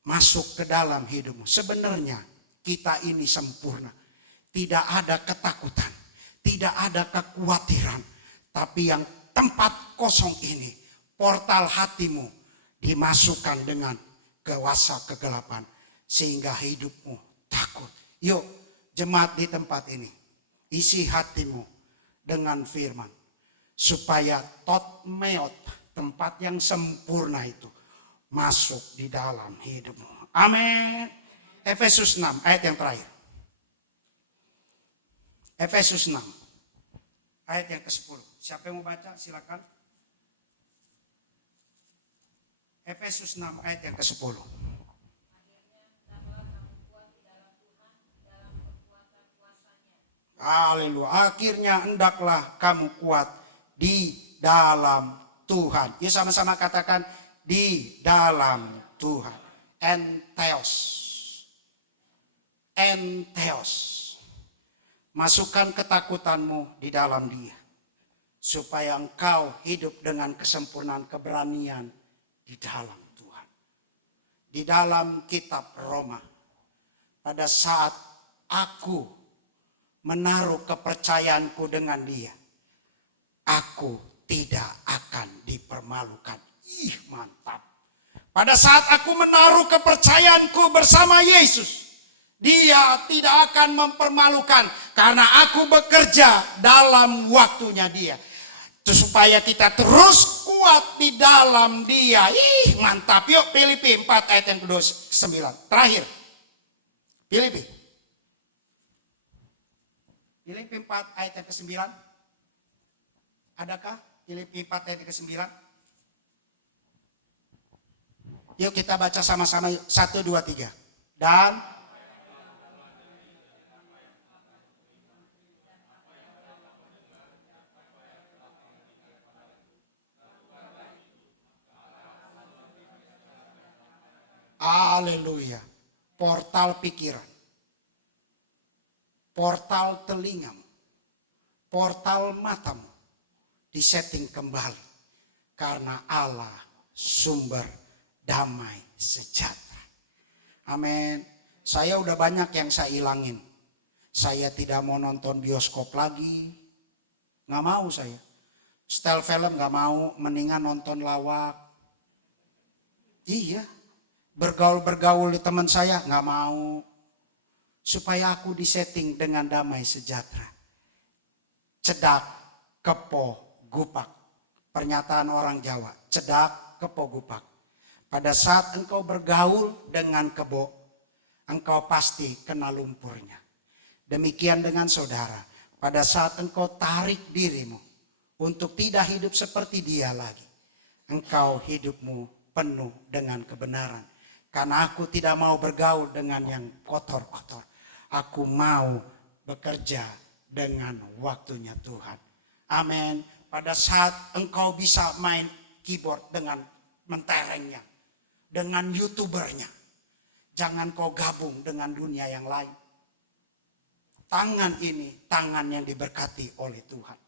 masuk ke dalam hidupmu. Sebenarnya kita ini sempurna. Tidak ada ketakutan, tidak ada kekhawatiran. Tapi yang tempat kosong ini, portal hatimu dimasukkan dengan kuasa kegelapan sehingga hidupmu takut. Yuk jemaat di tempat ini, isi hatimu dengan firman supaya tot meot, tempat yang sempurna itu masuk di dalam hidupmu. Amin. Efesus 6 ayat yang terakhir. Efesus 6 ayat yang ke-10. Siapa yang mau baca silakan. Efesus 6 ayat yang ke-10. Haleluya. Akhirnya hendaklah kamu kuat di dalam Tuhan. Yuk sama-sama katakan di dalam Tuhan. Entheos. Entheos. Masukkan ketakutanmu di dalam Dia. Supaya engkau hidup dengan kesempurnaan keberanian di dalam Tuhan. Di dalam kitab Roma. Pada saat aku menaruh kepercayaanku dengan Dia, aku tidak akan dipermalukan. Ih, mantap. Pada saat aku menaruh kepercayaanku bersama Yesus, Dia tidak akan mempermalukan karena aku bekerja dalam waktunya Dia. Supaya kita terus kuat di dalam Dia. Ih, mantap. Yuk Filipi 4 ayat yang ke-9. Terakhir. Filipi 4 ayat yang ke-9. Adakah Filipi 4 ayat yang ke-9? Yuk kita baca sama-sama. 1, 2, 3. Dan haleluya. Portal pikiran. Portal telingamu. Portal matamu. Disetting kembali. Karena Allah sumber damai sejahtera. Amin. Saya udah banyak yang saya ilangin. Saya tidak mau nonton bioskop lagi. Gak mau saya. Style film gak mau. Mendingan nonton lawak. Iya. Bergaul-bergaul di teman saya gak mau. Supaya aku disetting dengan damai sejahtera. Cedak, kepo, gupak. Pernyataan orang Jawa. Cedak, kepo, gupak. Pada saat engkau bergaul dengan kebo, engkau pasti kena lumpurnya. Demikian dengan saudara. Pada saat engkau tarik dirimu untuk tidak hidup seperti dia lagi, engkau hidupmu penuh dengan kebenaran. Karena aku tidak mau bergaul dengan yang kotor-kotor. Aku mau bekerja dengan waktunya Tuhan. Amin. Pada saat engkau bisa main keyboard dengan menterengnya, dengan youtubernya, jangan kau gabung dengan dunia yang lain. Tangan ini tangan yang diberkati oleh Tuhan.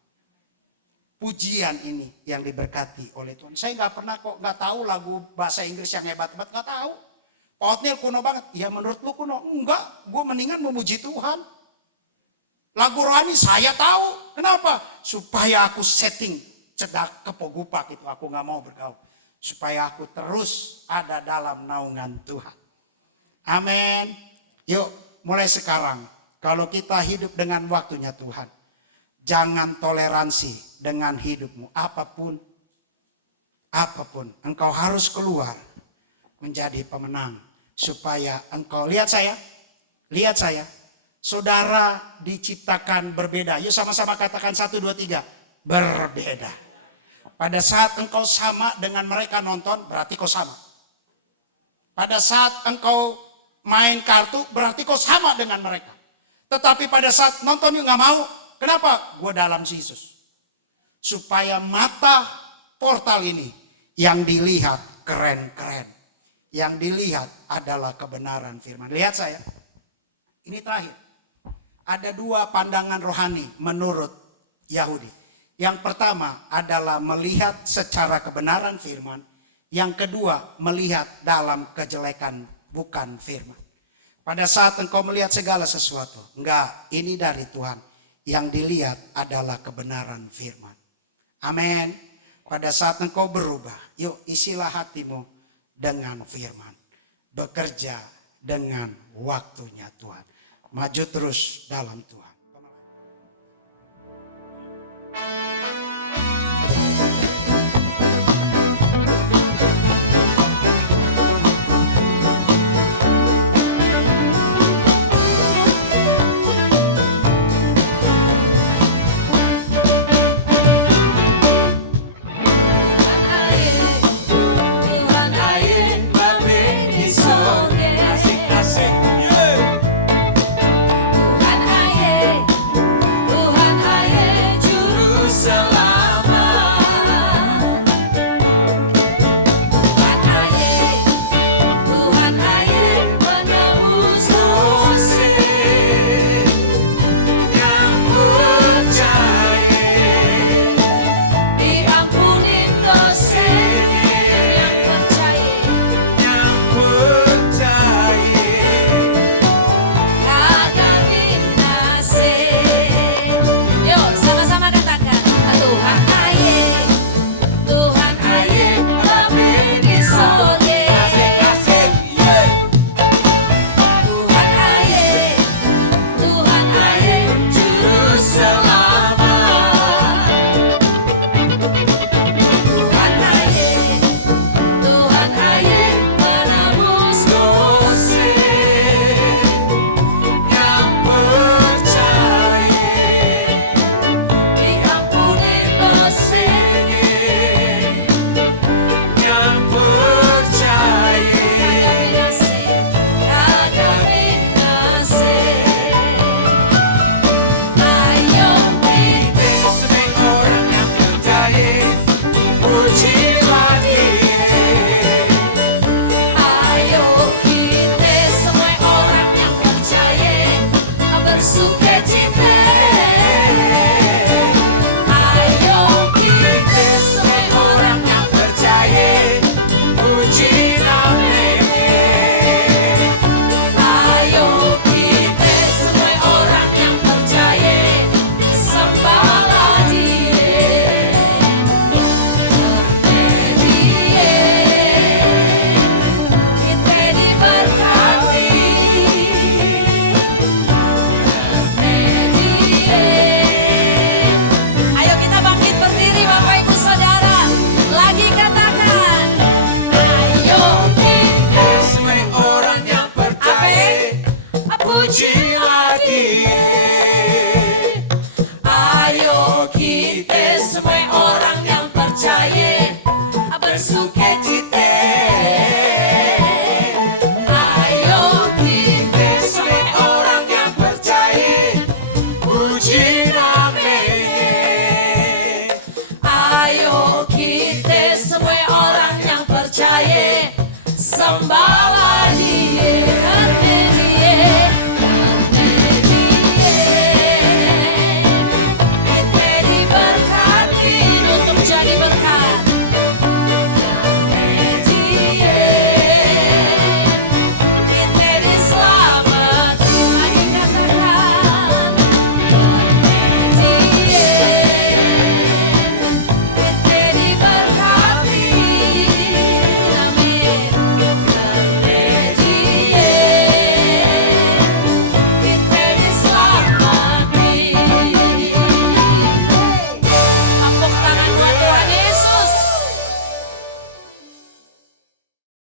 Pujian ini yang diberkati oleh Tuhan. Saya nggak tahu lagu bahasa Inggris yang hebat-hebat, nggak tahu. Outnil kuno banget. Ya menurut lu kuno? Enggak, gue mendingan memuji Tuhan. Lagu rohani saya tahu. Kenapa? Supaya aku setting cedak kepogupak itu. Aku nggak mau bergaul. Supaya aku terus ada dalam naungan Tuhan. Amin. Yuk mulai sekarang. Kalau kita hidup dengan waktunya Tuhan. Jangan toleransi dengan hidupmu. Apapun. Engkau harus keluar. Menjadi pemenang. Supaya engkau. Lihat saya. Saudara diciptakan berbeda. Yuk sama-sama katakan 1, 2, 3. Berbeda. Pada saat engkau sama dengan mereka nonton, berarti kau sama. Pada saat engkau main kartu, berarti kau sama dengan mereka. Tetapi pada saat nonton yuk gak mau. Kenapa? Gue dalam Yesus. Supaya mata portal ini yang dilihat keren-keren. Yang dilihat adalah kebenaran firman. Lihat saya. Ini terakhir. Ada 2 pandangan rohani menurut Yahudi. Yang pertama adalah melihat secara kebenaran firman. Yang kedua melihat dalam kejelekan bukan firman. Pada saat engkau melihat segala sesuatu. Enggak, ini dari Tuhan. Yang dilihat adalah kebenaran firman. Amin. Pada saat engkau berubah. Yuk isilah hatimu dengan firman. Bekerja dengan waktunya Tuhan. Maju terus dalam Tuhan.